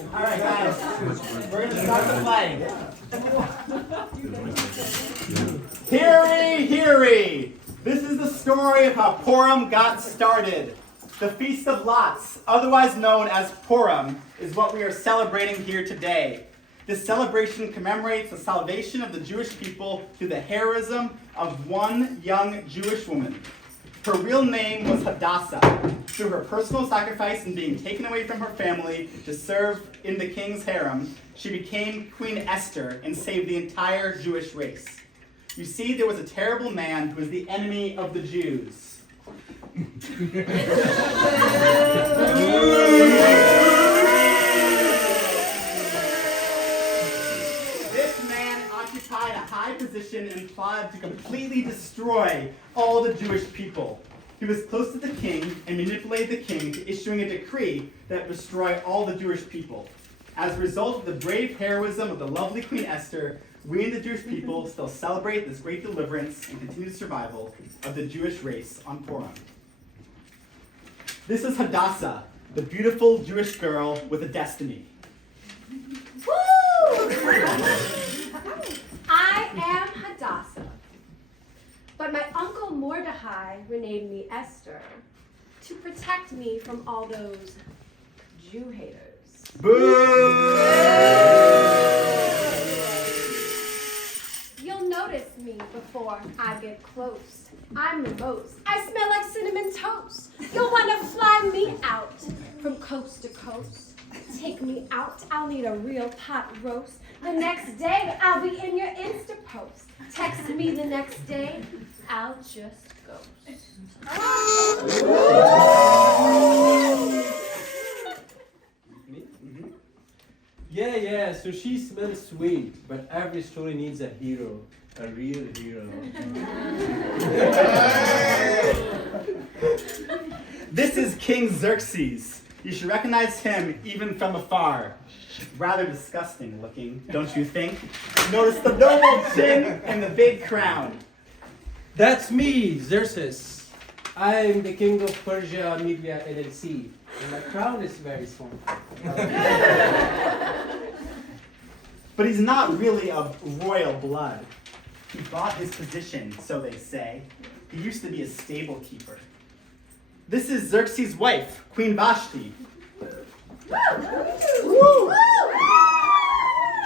All right, guys. We're going to start the play. Hear ye, hear ye. This is the story of how Purim got started. The Feast of Lots, otherwise known as Purim, is what we are celebrating here today. This celebration commemorates the salvation of the Jewish people through the heroism of one young Jewish woman. Her real name was Hadassah. Through her personal sacrifice and being taken away from her family to serve in the king's harem, she became Queen Esther and saved the entire Jewish race. You see, there was a terrible man who was the enemy of the Jews. This man occupied a high position and plotted to completely destroy all the Jewish people. He was close to the king and manipulated the king to issuing a decree that would destroy all the Jewish people. As a result of the brave heroism of the lovely Queen Esther, we and the Jewish people still celebrate this great deliverance and continued survival of the Jewish race on Purim. This is Hadassah, the beautiful Jewish girl with a destiny. Woo! I am Hadassah, but my uncle Mordecai renamed me Esther to protect me from all those Jew haters. Boo! You'll notice me before I get close. I'm the most. I smell like cinnamon toast. You'll want to fly me out from coast to coast. Take me out, I'll need a real pot roast. The next day, I'll be in your Insta post. Text me the next day, I'll just ghost. Yeah, so she smells sweet, but every story needs a hero, a real hero. This is King Xerxes. You should recognize him even from afar. Rather disgusting looking, don't you think? Notice the noble chin and the big crown. That's me, Xerxes. I'm the king of Persia, Megillah, LLC. And my crown is very small. But he's not really of royal blood. He bought his position, so they say. He used to be a stable keeper. This is Xerxes' wife, Queen Vashti. Woo!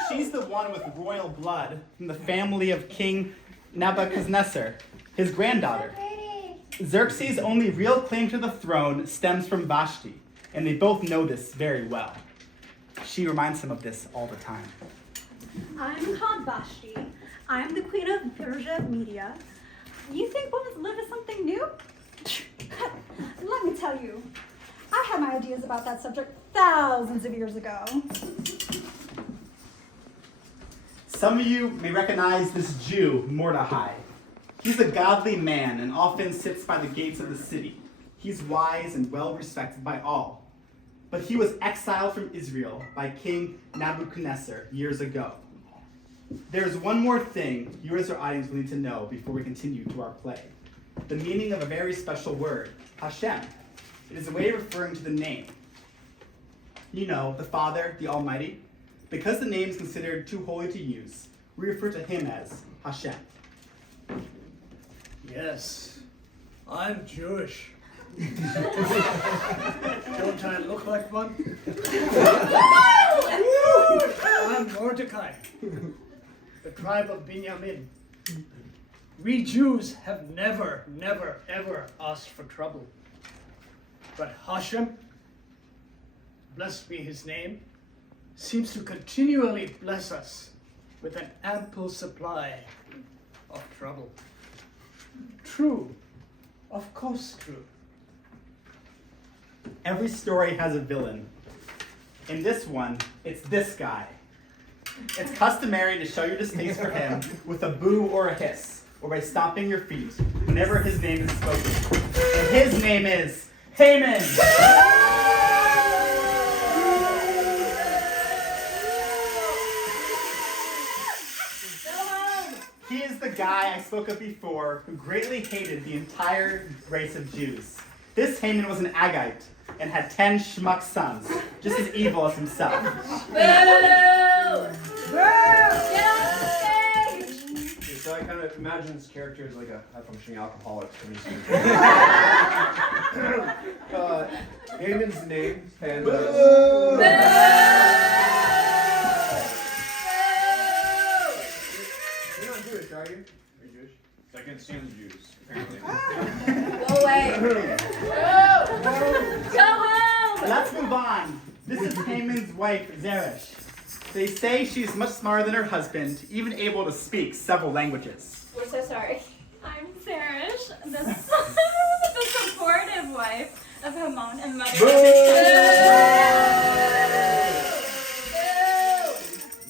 She's the one with royal blood from the family of King Nebuchadnezzar, his granddaughter. Xerxes' only real claim to the throne stems from Vashti, and they both know this very well. She reminds him of this all the time. I'm called Vashti. I'm the queen of Persia Media. You think women's lib is something new? Let me tell you, I had my ideas about that subject thousands of years ago. Some of you may recognize this Jew, Mordecai. He's a godly man and often sits by the gates of the city. He's wise and well respected by all. But he was exiled from Israel by King Nebuchadnezzar years ago. There's one more thing you as our audience will need to know before we continue to our play. The meaning of a very special word, Hashem. It is a way of referring to the name. You know, the Father, the Almighty. Because the name is considered too holy to use, we refer to him as Hashem. Yes, I'm Jewish. Don't I look like one? I'm Mordecai, the tribe of Benjamin. We Jews have never, ever asked for trouble. But Hashem, blessed be his name, seems to continually bless us with an ample supply of trouble. True, of course true. Every story has a villain. In this one, it's this guy. It's customary to show your distaste for him with a boo or a hiss, or by stomping your feet whenever his name is spoken. And his name is Haman! He is the guy I spoke of before who greatly hated the entire race of Jews. This Haman was an Agite, and had 10 schmuck sons, just as evil as himself. Boo! Get off the stage! So I kind of imagine this character as like a high-functioning alcoholic. Haman's name and. Boo! You're not Jewish, are you? Are you Jewish? I can't stand the Jews, apparently. Go away. Go home! Let's move on. This is Haman's wife, Zeresh. They say she's much smarter than her husband, even able to speak several languages. We're so sorry. I'm Sarish, the supportive wife of Haman and mother of Boo! his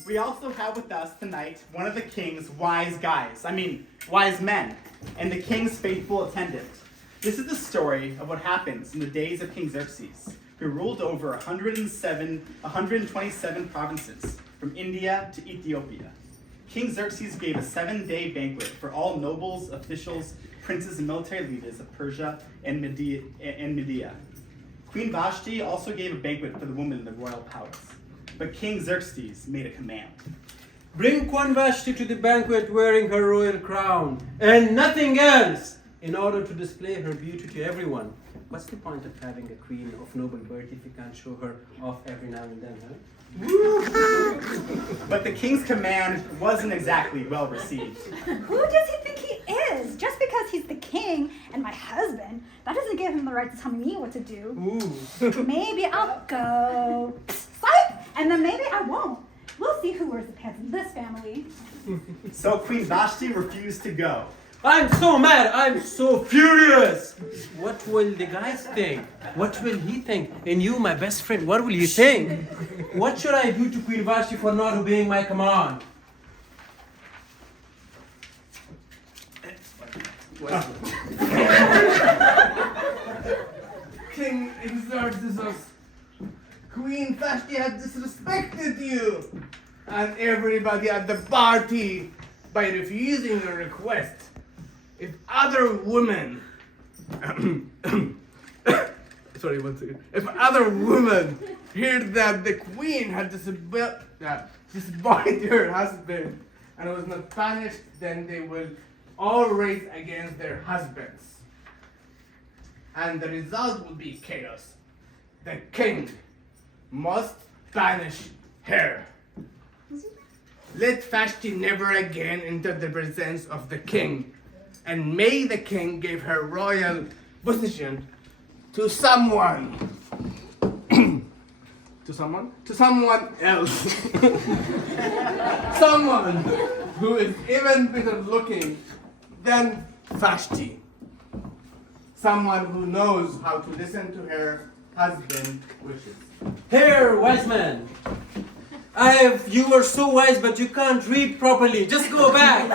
We also have with us tonight one of the king's wise men, and the king's faithful attendant. This is the story of what happens in the days of King Xerxes, who ruled over 127 provinces, from India to Ethiopia. King Xerxes gave a 7-day banquet for all nobles, officials, princes, and military leaders of Persia and Media. Queen Vashti also gave a banquet for the women in the royal palace. But King Xerxes made a command. Bring Queen Vashti to the banquet wearing her royal crown and nothing else, in order to display her beauty to everyone. What's the point of having a queen of noble birth if you can't show her off every now and then, huh? But the king's command wasn't exactly well received. Who does he think he is? Just because he's the king and my husband, that doesn't give him the right to tell me what to do. Maybe I'll go, psych, and then maybe I won't. We'll see who wears the pants in this family. So Queen Vashti refused to go. I'm so mad, I'm so furious. What will the guys think? What will he think? And you, my best friend, what will you think? What should I do to Queen Vashti for not obeying my command? King Xerxes, Queen Vashti has disrespected you and everybody at the party by refusing your request. If other women, sorry, one second. If other women hear that the queen had disappointed her husband and was not punished, then they will all race against their husbands. And the result will be chaos. The king must banish her. Let Vashti never again enter the presence of the king. And may the king give her royal position to someone. To someone? To someone else. Someone who is even better looking than Vashti. Someone who knows how to listen to her husband's wishes. Here, wise man. You were so wise, but you can't read properly. Just go back.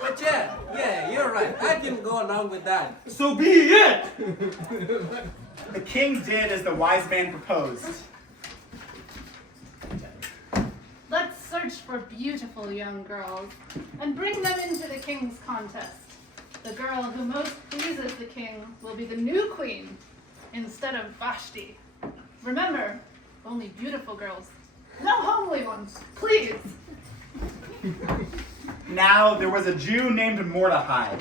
But yeah, you're right. I can go along with that. So be it. The king did as the wise man proposed. Let's search for beautiful young girls and bring them into the king's contest. The girl who most pleases the king will be the new queen instead of Vashti. Remember, only beautiful girls. No homely ones, please. Now there was a Jew named Mordecai.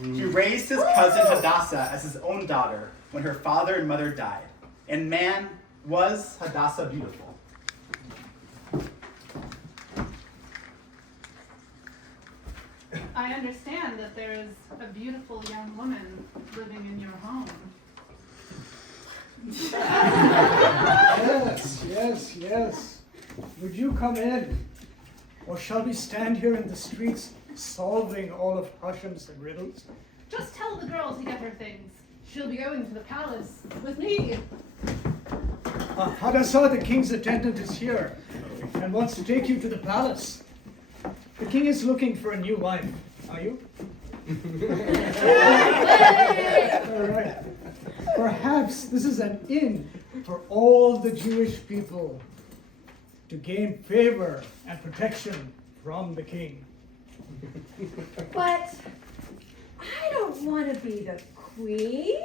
He raised his cousin Hadassah as his own daughter when her father and mother died. And man, was Hadassah beautiful. I understand that there is a beautiful young woman living in your home. Yes. Would you come in? Or shall we stand here in the streets solving all of Hashem's riddles? Just tell the girl to get her things. She'll be going to the palace with me. Hadassah, the king's attendant, is here and wants to take you to the palace. The king is looking for a new wife. Are you? All right. Perhaps this is an inn for all the Jewish people to gain favor and protection from the king. But I don't want to be the queen.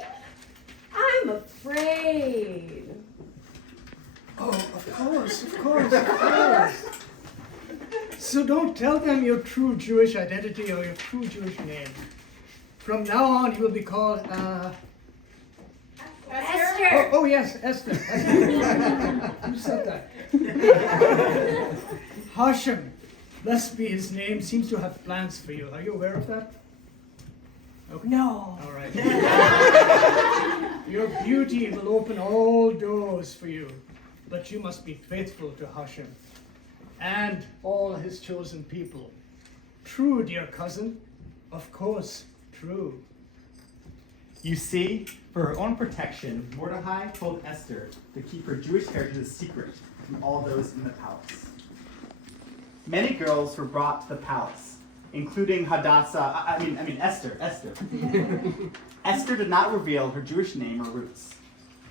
I I'm afraid. Oh, of course, of course, of course. So don't tell them your true Jewish identity or your true Jewish name. From now on, you will be called, Esther. Oh yes, Esther. Who said that? Hashem, blessed be his name, seems to have plans for you. Are you aware of that? Okay. No. All right. Your beauty will open all doors for you, but you must be faithful to Hashem and all his chosen people. True, dear cousin. Of course, true. You see, for her own protection, Mordecai told Esther to keep her Jewish heritage a secret from all those in the palace. Many girls were brought to the palace, including Esther. Esther did not reveal her Jewish name or roots.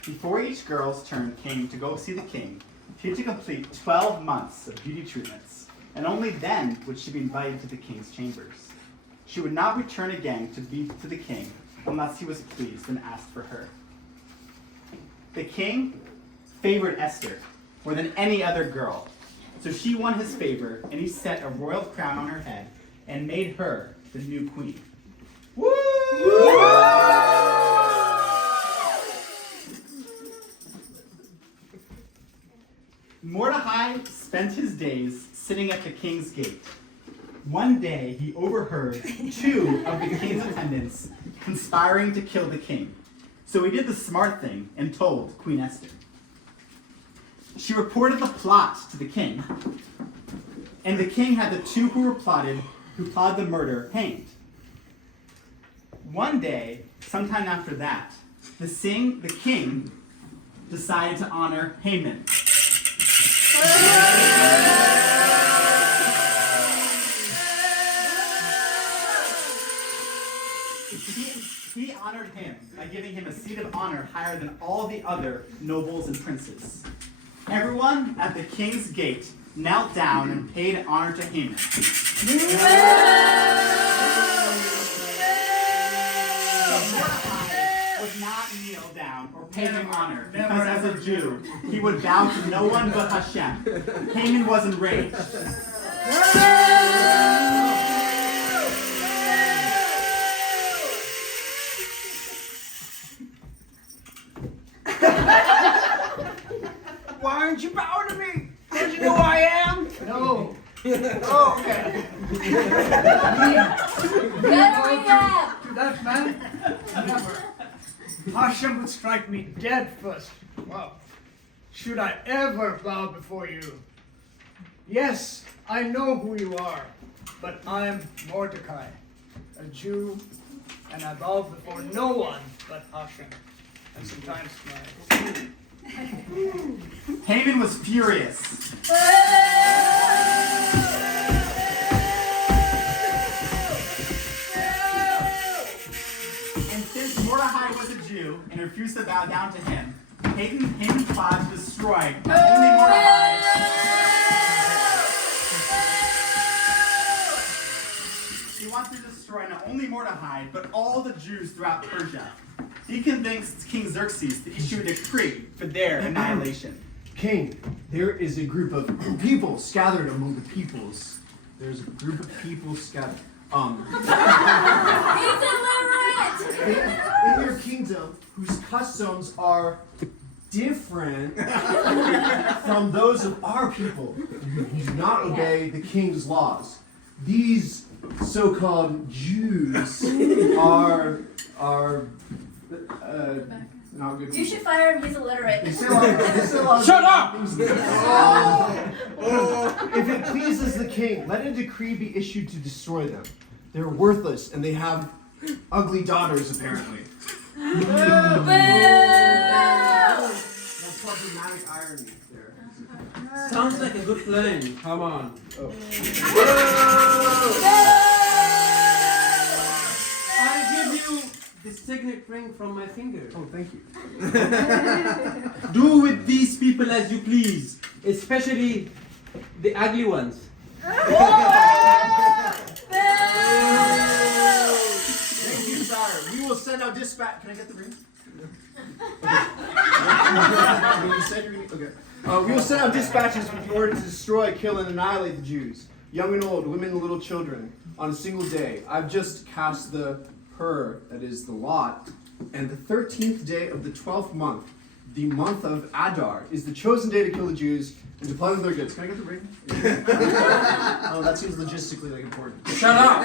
Before each girl's turn came to go see the king, she had to complete 12 months of beauty treatments, and only then would she be invited to the king's chambers. She would not return again to the king unless he was pleased and asked for her. The king favored Esther more than any other girl, so she won his favor, and he set a royal crown on her head and made her the new queen. Woo! Mordecai spent his days sitting at the king's gate. One day he overheard two of the king's attendants conspiring to kill the king. So he did the smart thing and told Queen Esther. She reported the plot to the king, and the king had the two who plotted the murder hanged. One day, sometime after that, the king decided to honor Haman. He honored him by giving him a seat of honor higher than all the other nobles and princes. Everyone at the king's gate knelt down and paid honor to Haman. Mordecai would not kneel down or pay him honor, because as a Jew, he would bow to no one but Hashem. Haman was enraged. Why aren't you bowing to me? Don't you know who I am? No. Oh, okay. To that man, never. Hashem would strike me dead first. Wow. Should I ever bow before you? Yes, I know who you are, but I'm Mordecai, a Jew, and I bow before no one but Hashem, and sometimes smile. Haman was furious. And since Mordecai was a Jew and refused to bow down to him, Haman plotted to destroy not only Mordecai, he wanted to destroy not only Mordecai, but all the Jews throughout Persia. He convinced King Xerxes to issue a decree for their annihilation. King, there is a group of people scattered among the peoples. There's a group of people scattered. In your kingdom, whose customs are different from those of our people, who do not obey the king's laws. These so-called Jews are not good. You should fire him, he's illiterate. Shut up! If it pleases the king, let a decree be issued to destroy them. They're worthless, and they have ugly daughters, apparently. That's called dramatic irony there. Sounds like a good plan. Come on. Oh. I'll give you the signet ring from my finger. Oh, thank you. Do with these people as you please, especially the ugly ones. Thank you, sire. We will send out dispatch. Can I get the ring? We will send out dispatches with the order to destroy, kill, and annihilate the Jews, young and old, women and little children, on a single day. I've just cast the that is the lot, and the 13th day of the 12th month, the month of Adar, is the chosen day to kill the Jews and to plunder their goods. Can I get the ring? Oh, that seems logistically like important. Shut up!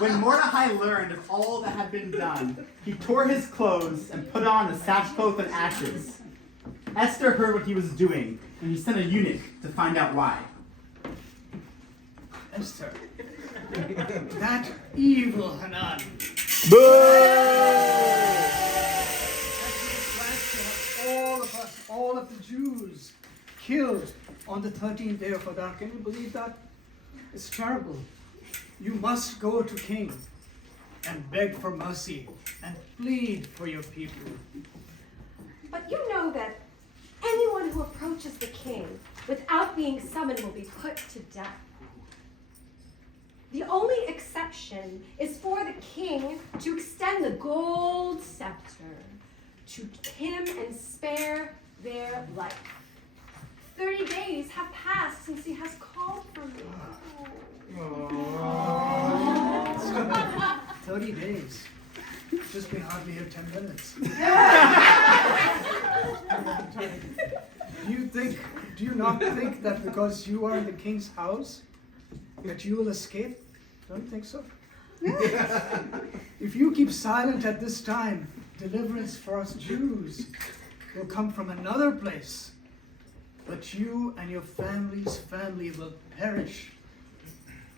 When Mordecai learned of all that had been done, he tore his clothes and put on a sackcloth and ashes. Esther heard what he was doing, and he sent a eunuch to find out why. Esther, that evil Haman. All of the Jews killed on the 13th day of Adar. Can you believe that? It's terrible. You must go to King and beg for mercy and plead for your people. But you know that anyone who approaches the king without being summoned will be put to death. The only exception is for the king to extend the gold scepter to him and spare their life. 30 days have passed since he has called for me. 30 days. Just been hardly here 10 minutes. Do you not think that because you are in the king's house, that you will escape? Don't you think so? If you keep silent at this time, deliverance for us Jews will come from another place. But you and your family's family will perish.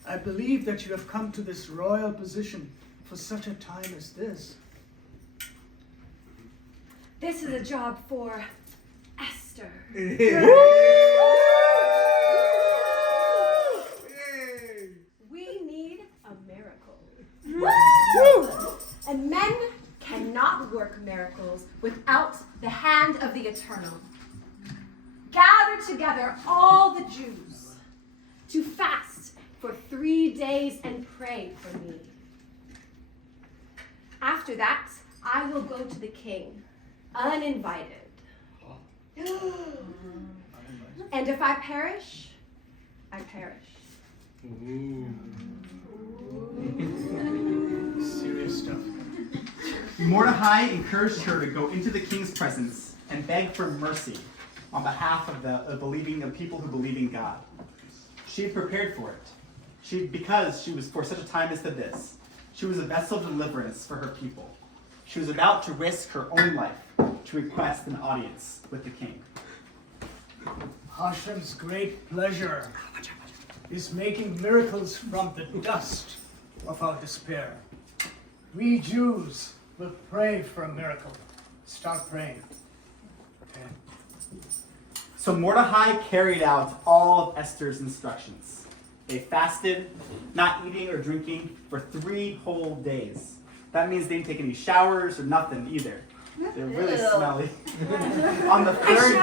I believe that you have come to this royal position for such a time as this. This is a job for Esther. We need a miracle. And men cannot work miracles without the hand of the Eternal. Gather together all the Jews to fast for 3 days and pray for me. After that, I will go to the king, uninvited. And if I perish, I perish. Serious stuff. Mordecai encouraged her to go into the king's presence and beg for mercy on behalf of the people who believe in God. She had prepared for it. Because she was for such a time as this. She was a vessel of deliverance for her people. She was about to risk her own life to request an audience with the king. Hashem's great pleasure is making miracles from the dust of our despair. We Jews will pray for a miracle. Start praying. Okay. So Mordecai carried out all of Esther's instructions. They fasted, not eating or drinking, for 3 whole days. That means they didn't take any showers or nothing either. They're really smelly. On the third,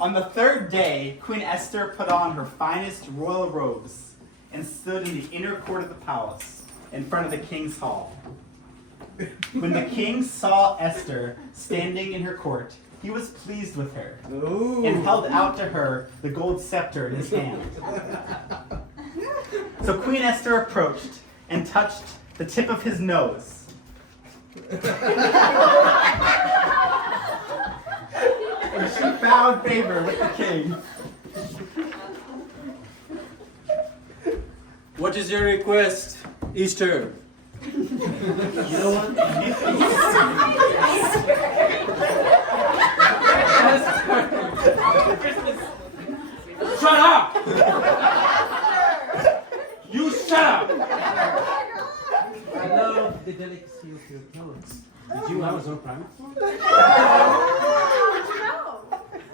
on the third day, Queen Esther put on her finest royal robes and stood in the inner court of the palace, in front of the king's hall. When the king saw Esther standing in her court, he was pleased with her and held out to her the gold scepter in his hand. So Queen Esther approached and touched the tip of his nose. And she found favor with the king. What is your request, Esther? You know what? Shut up! You shut up! I love the delicacy of your clothes. Did you Amazon Prime?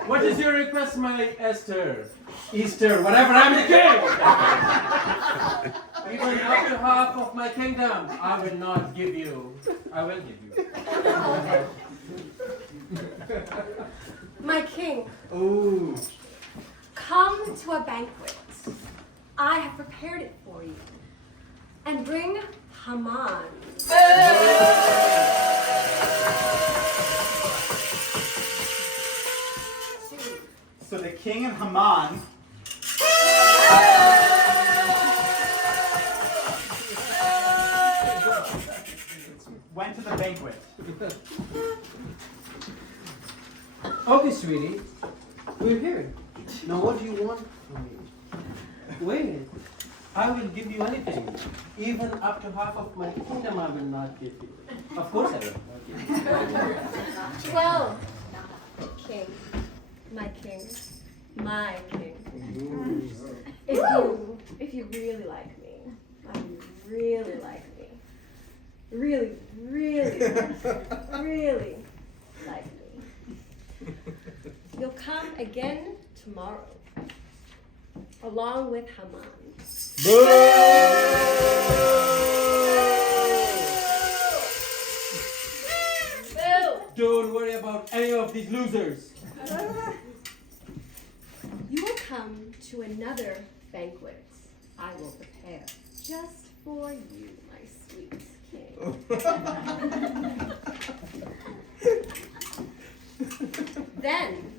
What is your request, my Esther? Easter, whatever, I'm the king! Even up to half of my kingdom, I will not give you. I will give you. My king, Ooh. come to a banquet. I have prepared it for you. and bring Haman. So the king and Haman went to the banquet. Okay, sweetie. We're here. Now what do you want from me? Wait. I will give you anything. Even up to half of my kingdom I will not give you. Of course I will. Well, king, my king, my king. If you really like me, really like me, really, really, really like me, you'll come again tomorrow, along with Haman. Don't worry about any of these losers. You will come to another banquet I will prepare just for you, my sweet king. Then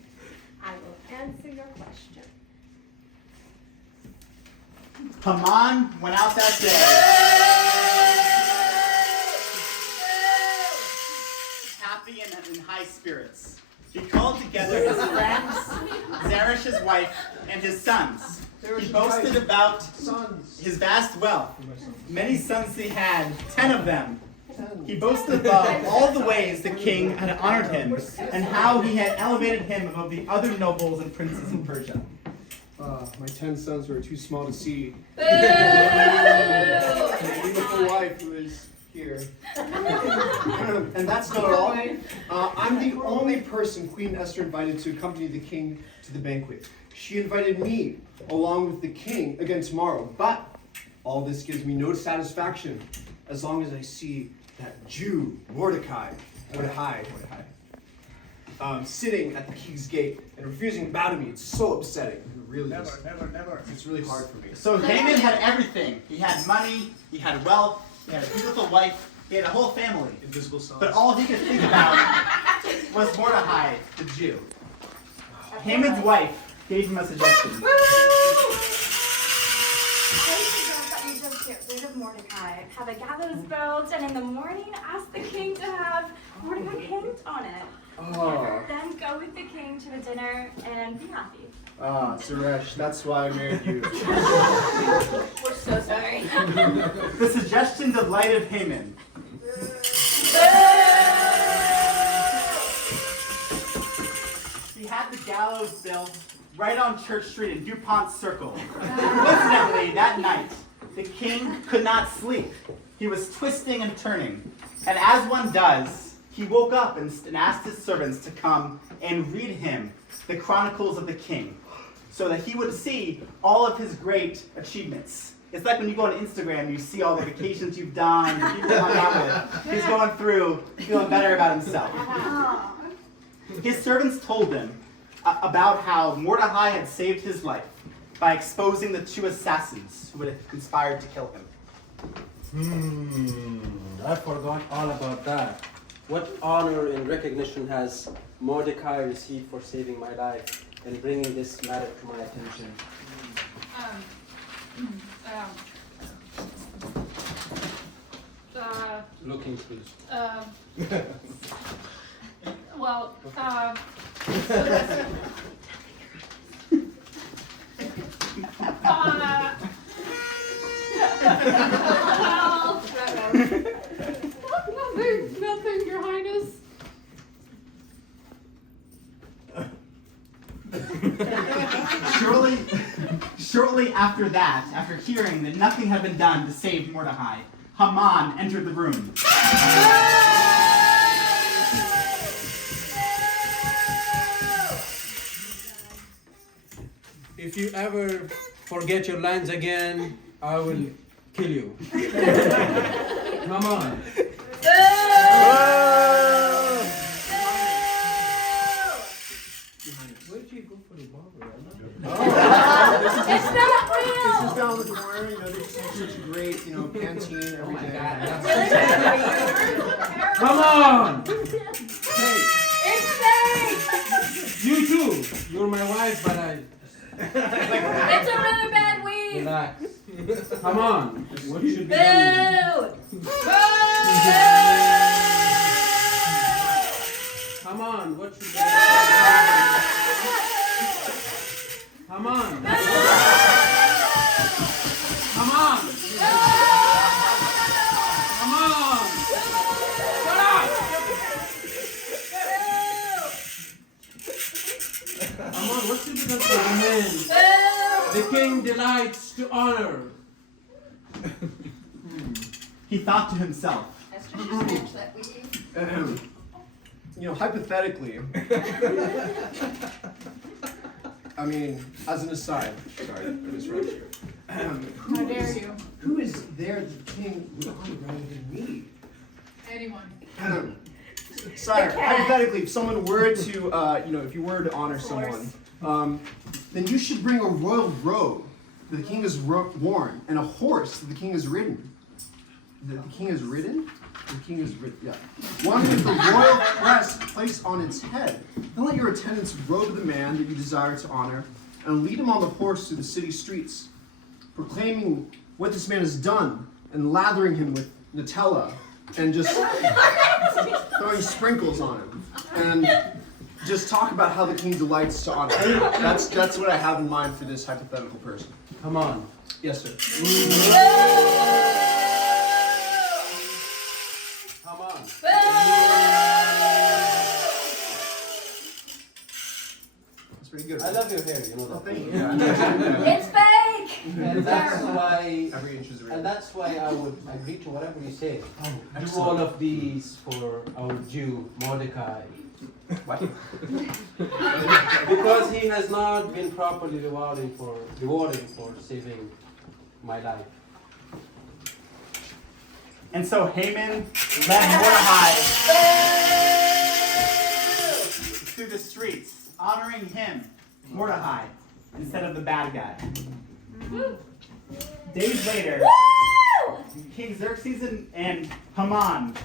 I will answer your question. Haman went out that day, happy and in high spirits. He called together his friends, Zeresh his wife, and his sons. He boasted about his vast wealth. Many sons he had, 10 of them. He boasted about all the ways the king had honored him, and how he had elevated him above the other nobles and princes in Persia. My 10 sons were too small to see. My beautiful wife who is here. And that's not all. I'm the only person Queen Esther invited to accompany the king to the banquet. She invited me along with the king again tomorrow. But all this gives me no satisfaction as long as I see that Jew, Mordecai, sitting at the king's gate and refusing to bow to me. It's so upsetting. It really is. Never. It's really hard for me. So Haman had everything. He had money, he had wealth, he had a beautiful wife, he had a whole family. Invisible sons. But all he could think about was Mordecai, the Jew. Haman's wife gave him a suggestion. I suggest that you just get rid of Mordecai, have a gallows built, and in the morning ask the king to have Mordecai hanged on it. Oh. Then go with the king to a dinner and be happy. Suresh, that's why I married you. We're so sorry. The suggestion delighted Haman. He had the gallows built right on Church Street in DuPont Circle. Coincidentally, that night, the king could not sleep. He was twisting and turning. And as one does, he woke up and asked his servants to come and read him the Chronicles of the King, so that he would see all of his great achievements. It's like when you go on Instagram, you see all the vacations you've done, the people you hung out with. He's going through, feeling better about himself. His servants told him about how Mordecai had saved his life by exposing the 2 assassins who had conspired to kill him. I forgot all about that. What honor and recognition has Mordecai received for saving my life and bringing this matter to my attention? Looking, please. Well, nothing, Your Highness. Shortly after that, after hearing that nothing had been done to save Mordecai, Haman entered the room. If you ever forget your lines again, I will kill you. Come on. Where'd you go for the barber? It's not real! This is down the corner, these are such great, pants on! Hey, It's fake! You too! You're my wife, but It's a really bad weed! relax. Come on. What should be done? Come on, what should be done? Come on. Come on. Come on. Shut up. Come on, what should be done for the men? The king delights to honor. He thought to himself, Esther, should you snatch that weed? Hypothetically, I mean, as an aside, sorry, I misread you. How dare you? Who is there that the king would honor rather than me? Anyone. Sire, hypothetically, if someone were to, if you were to honor someone, then you should bring a royal robe that the king has worn and a horse that the king has ridden. The king has ridden? The king has ridden, yeah. One with the royal crest placed on its head. Then let your attendants robe the man that you desire to honor and lead him on the horse through the city streets, proclaiming what this man has done and lathering him with Nutella and just throwing sprinkles on him. And just talk about how the king delights to honor him. That's what I have in mind for this hypothetical person. Come on. Yes, sir. Come on. That's pretty good. I love your hair, you know Oh, that. thank you. It's fake! And that's why Every inch is real. And that's why I would agree to whatever you say. Do excellent. all of these for our Jew, Mordecai. What? Because he has not been properly rewarding for saving my life. and so Haman led Mordecai through the streets, honoring him, Mordecai, instead of the bad guy. Days later, King Xerxes and Haman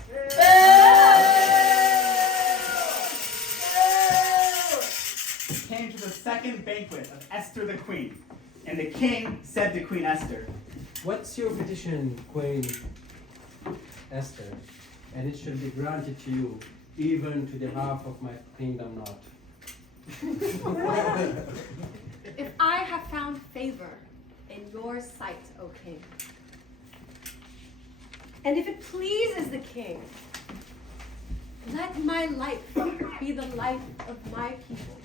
came to the second banquet of Esther the queen. And the king said to Queen Esther, What's your petition, Queen Esther? And it shall be granted to you, even to the half of my kingdom not. If I have found favor in your sight, O king, and if it pleases the king, let my life be the life of my people,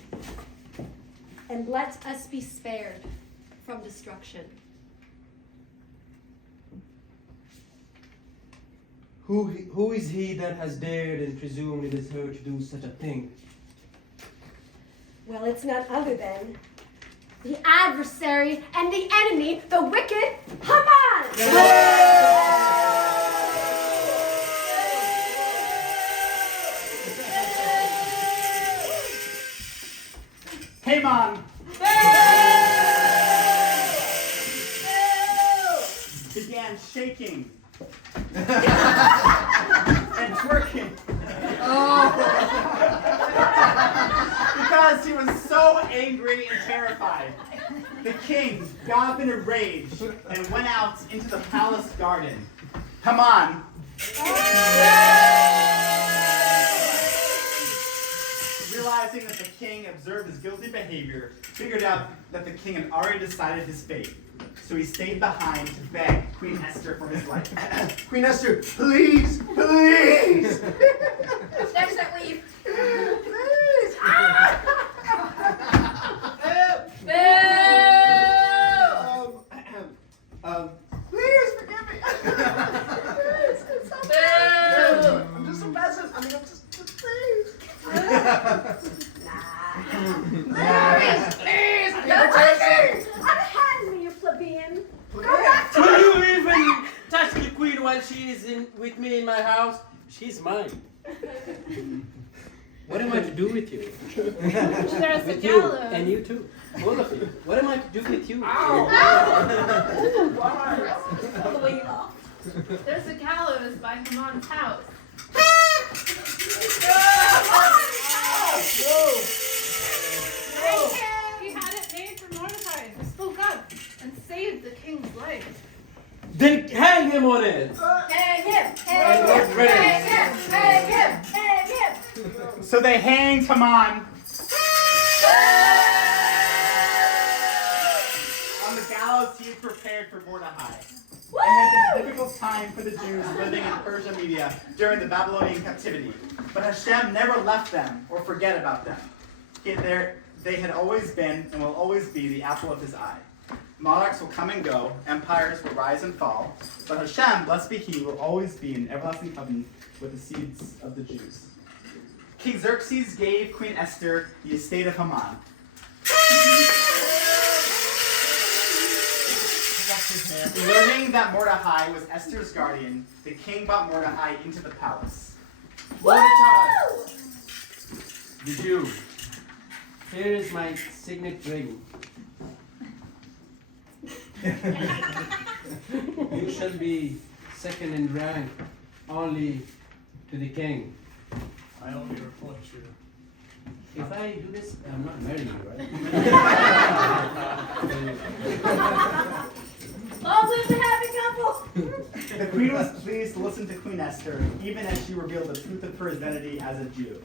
and let us be spared from destruction. Who is he that has dared and presumed it is her to do such a thing? Well, it's none other than the adversary and the enemy, the wicked Haman! Haman began shaking and twerking because he was so angry and terrified. The king got up in a rage and went out into the palace garden. Haman realizing that the king observed his guilty behavior, figured out that the king had already decided his fate. So he stayed behind to beg Queen Esther for his life. Queen Esther, please, please! Snatch that weave. Please! Please forgive me! Please, it's so bad. I'm just a peasant. I mean, I'm just please. Please, Unhand me, you plebeian! Do you even touch the queen while she is with me in my house? She's mine. What am I to do with you? There's a With you, gallows. and you too. All of you. What am I to do with you? There's a gallows by Haman's house. So they hanged Haman on the gallows he had prepared for Mordecai. It had been a difficult time for the Jews living in Persia Media during the Babylonian captivity, but Hashem never left them or forget about them. They had always been and will always be the apple of his eye. Monarchs will come and go, empires will rise and fall, but Hashem, blessed be he, will always be in everlasting covenant with the seeds of the Jews. King Xerxes gave Queen Esther the estate of Haman. Learning that Mordecai was Esther's guardian, the king brought Mordecai into the palace. Mordecai, the Jew, here is my signet ring. You shall be second in rank only to the king. I only report you. If I do this, I'm not marrying you, right? Always a happy couple. The queen was pleased to listen to Queen Esther, even as she revealed the truth of her identity as a Jew,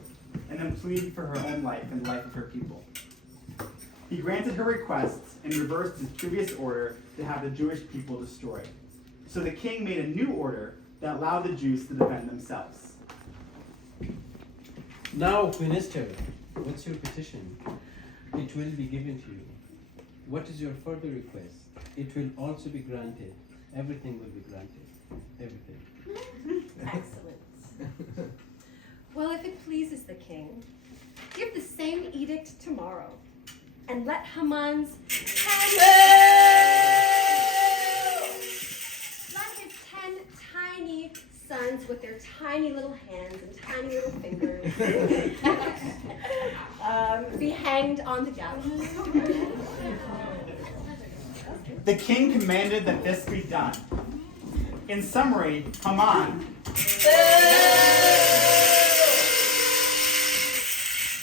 and then pleaded for her own life and the life of her people. He granted her requests and reversed his previous order to have the Jewish people destroyed. So the king made a new order that allowed the Jews to defend themselves. Now, Queen Esther, what's your petition? It will be given to you. What is your further request? It will also be granted. Everything will be granted. Everything. Excellent. Well, if it pleases the king, give the same edict tomorrow, and let Haman's let his 10 tiny sons with their tiny little hands and tiny little fingers be hanged on the gallows. The king commanded that this be done. In summary, Haman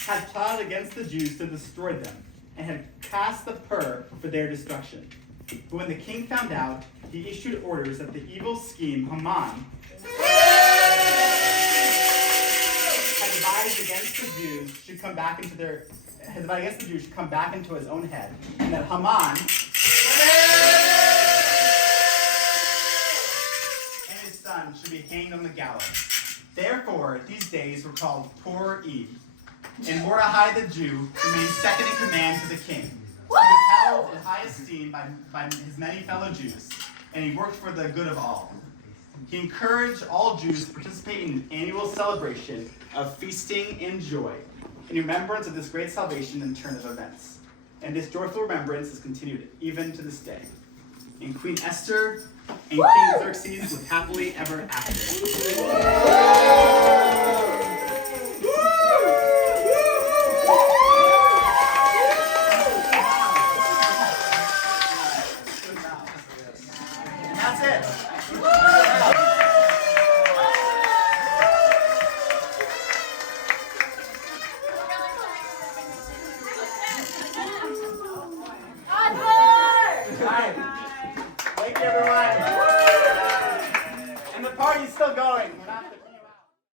had plotted against the Jews to destroy them and had cast the pur for their destruction. But when the king found out, he issued orders that the evil scheme Haman had devised against the Jews should come back into his own head, and that Haman and his son should be hanged on the gallows. Therefore, these days were called Purim. And Mordecai the Jew remained second in command to the king. He was held in high esteem by his many fellow Jews, and he worked for the good of all. He encouraged all Jews to participate in an annual celebration of feasting and joy, in remembrance of this great salvation and turn of events. And this joyful remembrance is continued even to this day. And Queen Esther and King Xerxes lived happily ever after.